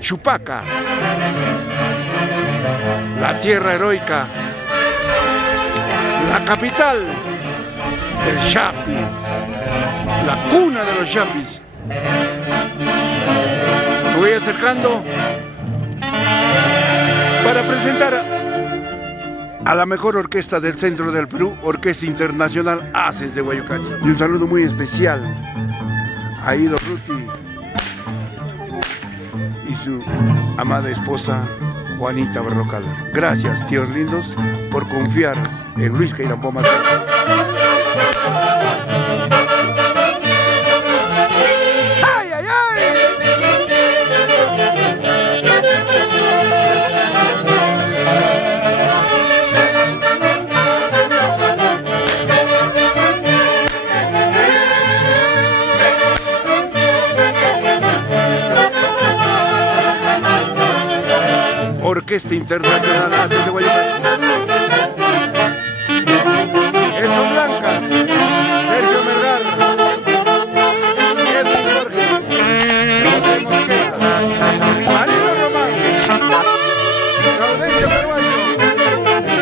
Chupaca, la tierra heroica, la capital del Chapi, la cuna de los Chapis. Me voy acercando para presentar a la mejor orquesta del centro del Perú, Orquesta Internacional Haces de Guayucachi. Y un saludo muy especial a Ido Ruti y su amada esposa Juanita Berrocal. Gracias, tíos lindos, por confiar en Luis Queirampo Mateo. ¡Ay, ay, ay! Orquesta Internacional Haces de Guayucachi. Edson Blancas, Sergio Melgar, Edwin Jorge, José Mosquera, Marino Román, Gaudencio Peruano,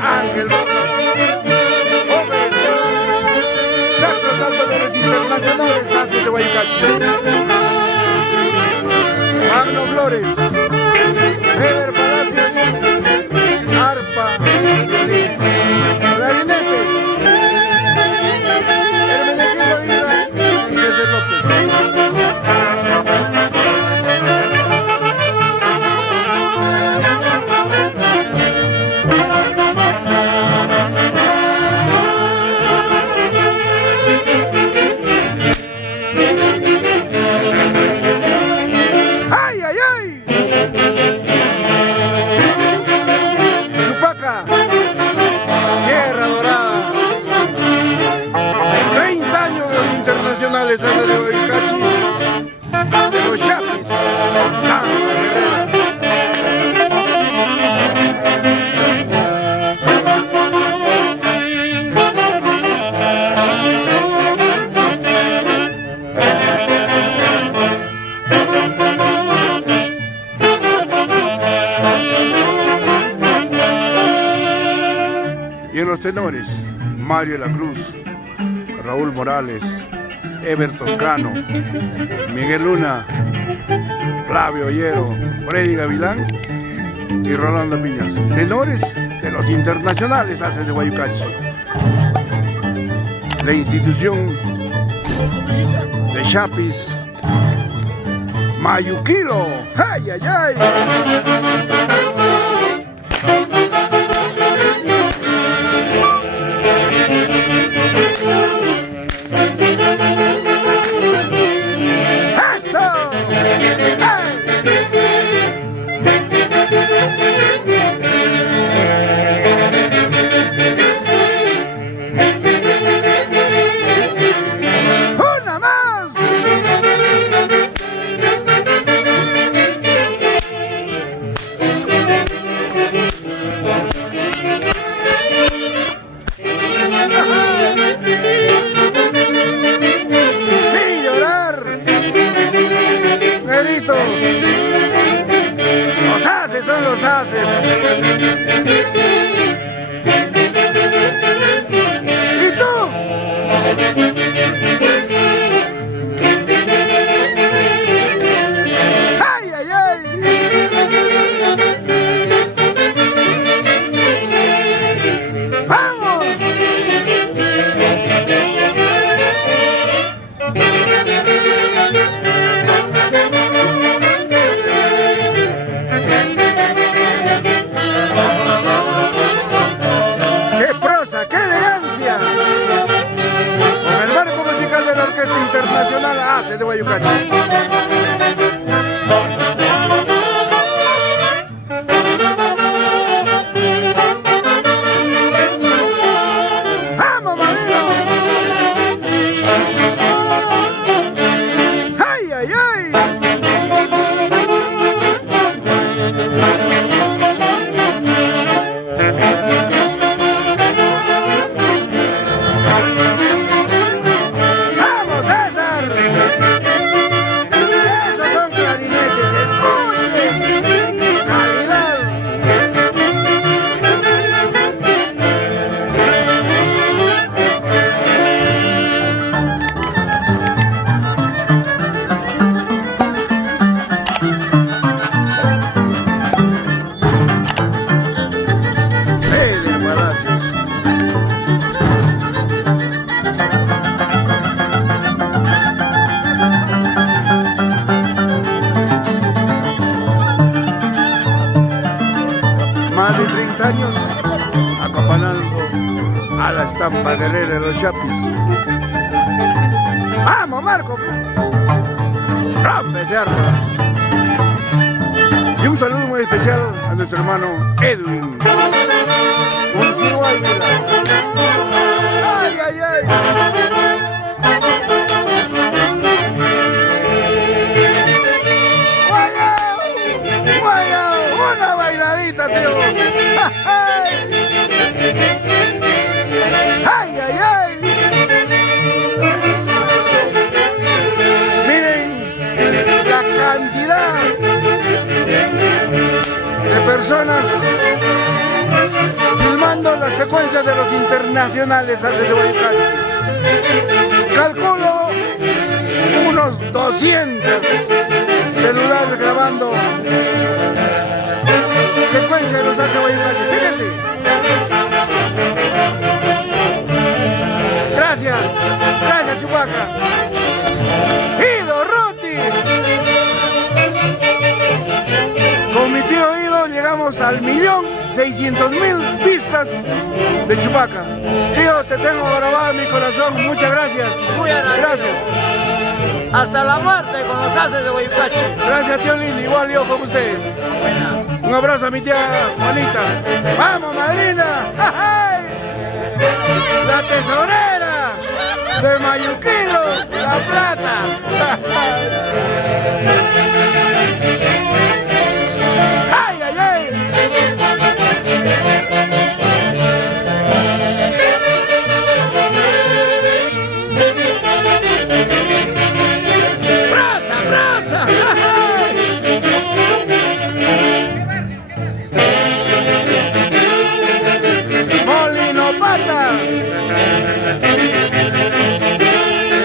Ángel Gómez, Saxos Altos Internacionales Haces de Guayucachi, Magno Flores, Eder Palacios, arpa, violín, clarinetes, Hermenegildo Hidra y César López. ¡Ay, ay, ay! Chupaca, Tierra Dorada, 30 años de los internacionales Haces de Guayucachi, de los Chapis, danza guerrera. Y en los tenores, Mario de la Cruz, Raúl Morales, Ever Toscano, Miguel Luna, Flavio Ollero, Freddy Gavilán y Rolando Piñas. Tenores de los internacionales Haces de Guayucachi. La institución de Chapis, Mayuquilo. ¡Ay, ay, ay! Los Haces son los Haces. ¿Y tú? ¡Ay, ay, ay! ¡Vamos! más de 30 años acompañando a la estampa guerrera de los Chapis. ¡Vamos, Marco! ¡Rompe, se arma! Y un saludo muy especial a nuestro hermano Edwin. Un ¡ay, ay, ay! ¡Una bailadita, tío! ¡Ay, ay, ay! Miren la cantidad de personas filmando las secuencias de los internacionales antes de Guayacán. Calculo unos 200 celulares grabando secuencia de los Hace Guayacán. Fíjense. Gracias, gracias, Chupaca. Ido Ruti. Con mi tío Ido llegamos al 1.600.000 vistas de Chupaca. Tío, te tengo grabado en mi corazón. Muchas gracias. Muy agradecido. Gracias. Hasta la muerte con los Haces de Guayucachi. Gracias, tío Lili. Igual yo con ustedes. Buena. Un abrazo a mi tía Juanita. ¡Vamos, madrina! ¡Ay! La tesorera de Mayuquilo, La Plata. ¡Ay, ay, ay! ¡Brasa, brasa! ¡Molino Pata!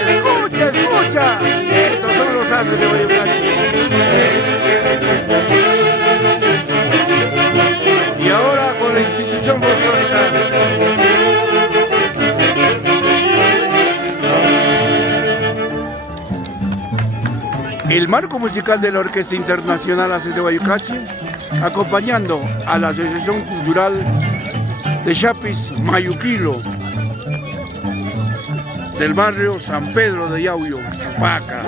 ¡Escucha, escucha! Estos son los Haces de Guayucachi. Y ahora con la institución folclórica. El marco musical de la Orquesta Internacional Haces de Guayucachi, acompañando a la Asociación Cultural de Chapis Mayuquilo, del barrio San Pedro de Yauyos, Chupaca.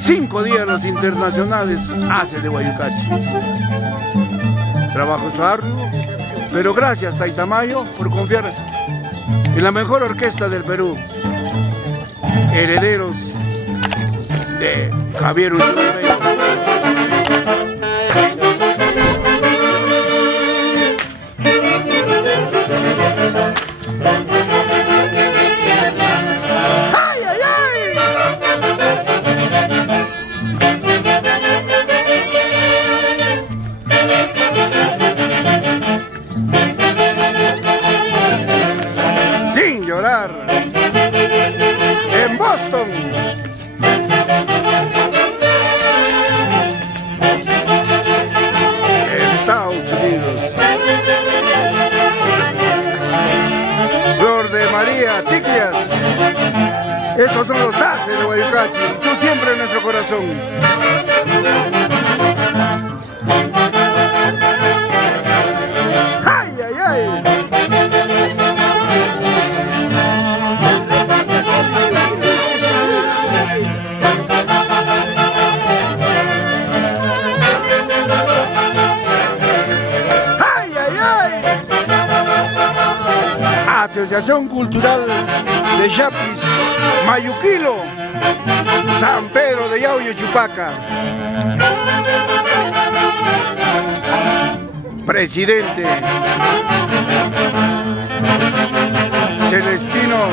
5 días los internacionales Haces de Guayucachi. Trabajo arduo, pero gracias Taitamayo por confiar en la mejor orquesta del Perú. Herederos de Javier Urtubey. En Boston, Estados Unidos. Flor de María, Ticlias. Estos son los Haces de Guayucachi. Tú siempre en nuestro corazón. ¡Ay, ay, ay! Asociación Cultural de Chapis Mayuquilo, San Pedro de Yauyos, Chupaca. Presidente Celestino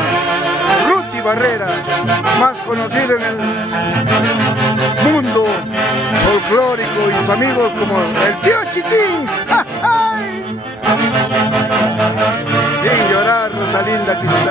Ruti Barrera, más conocido en el mundo folclórico, y sus amigos como el Tío Chiquín. ¡Ja, ja! Sin llorar, Rosalinda Quisula.